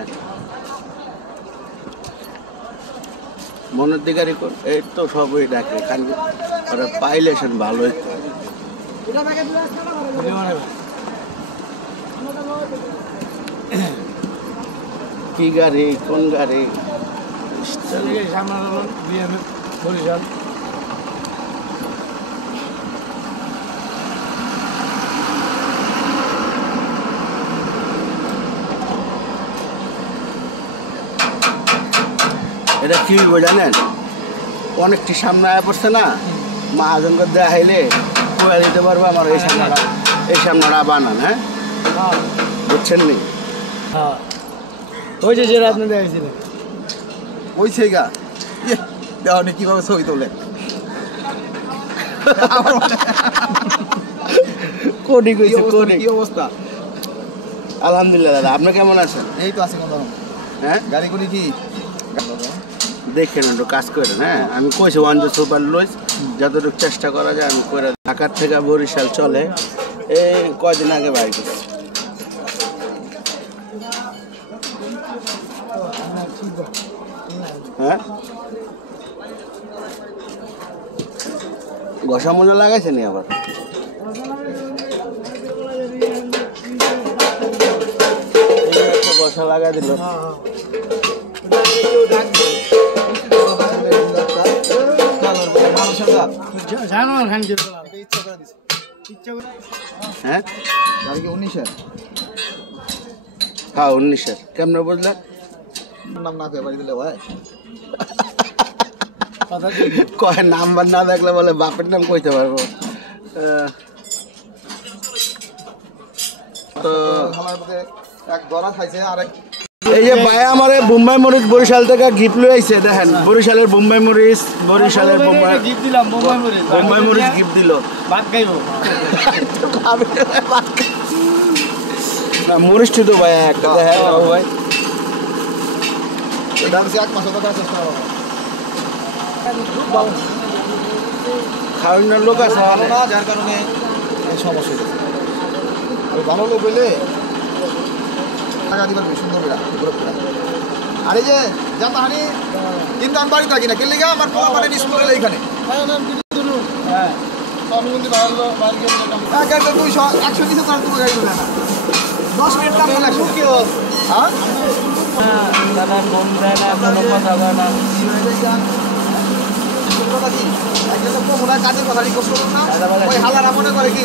হ্যাঁ মনের দিকারি এই তো সবই ডাকে খান ওরা পাইলে সেন ভালোই কি গাড়ি কোন গাড়ি বরিশাল এটা কি হইব জানেন অনেকটি সামনে আয়া পড়ছে না মহাজনকে দেয়া হইলে কোয়া দিতে পারবো আমার এই সামনাটা বানান হ্যাঁ বুঝছেন নি হ্যাঁ ওই যে যেটা আপনি দেখেছিলেন ওই সেইগা দেওয়া নেই কীভাবে ছবি তোলে কোটি কইছে কোটি কি অবস্থা আলহামদুলিল্লাহ দাদা আপনি কেমন আছেন এই তো আছে কোনো হ্যাঁ গাড়ি করি কি দেখেন একটু কাজ করেন হ্যাঁ আমি কইছি ওয়ান টু সুপার লুইস যতটুকু চেষ্টা করা যায় আমি করে ঢাকার থেকে বরিশাল চলে এই কয়দিন আগে বাইক করছি হ্যাঁ ঘষা মজা লাগাইছে নি আবার ঘষা লাগাই দিল হ্যাঁ গাড়ি কি 19-এর হ্যাঁ 19-এর কেমন বুঝলেন নাম না করে বাড়ি দিলে ভাই কয় নাম্বার না দেখলে বলে বাপের নাম কইতে পারবো তো এক দরা খাইছে আরেক এই যে ভাই আমার বোম্বাই মরিচ বরিশাল থেকে গিফট লই আইছে দেখেন বরিশালের বোম্বাই মরিচ বরিশালের গিফট দিলাম বোম্বাই মরিচ গিফট দিল ভাত খাইবো না মরিচ তো ভাই একটা দেখেন ভাই এটা হচ্ছে 1 মাস কথা চেষ্টা করব খাওয়ানোর লোক আছে ভালো না যার কারণে এই সমস্যা হচ্ছে আর ভালো লোক হইলে টাকা দিবার সুন্দর বিরা আর এই যে জাতা হানি কিন্তু আমি বাড়ি থাকি না কেন লিগা আমার পোলা মানে স্কুলে এইখানে হ্যাঁ আমি কিন্তু ভালো বাইরে গেলে এক একটা 200 100 নিচে তার তুমি গাড়ি চলে না 10 মিনিট টাইম লাগবে কি হ্যাঁ দাদা মন দেয় না কোনো কথা বলে না কথা কি একটা তো মনে হয় কাজের কথাটি কষ্ট করো না ওই হালারা মনে করে কি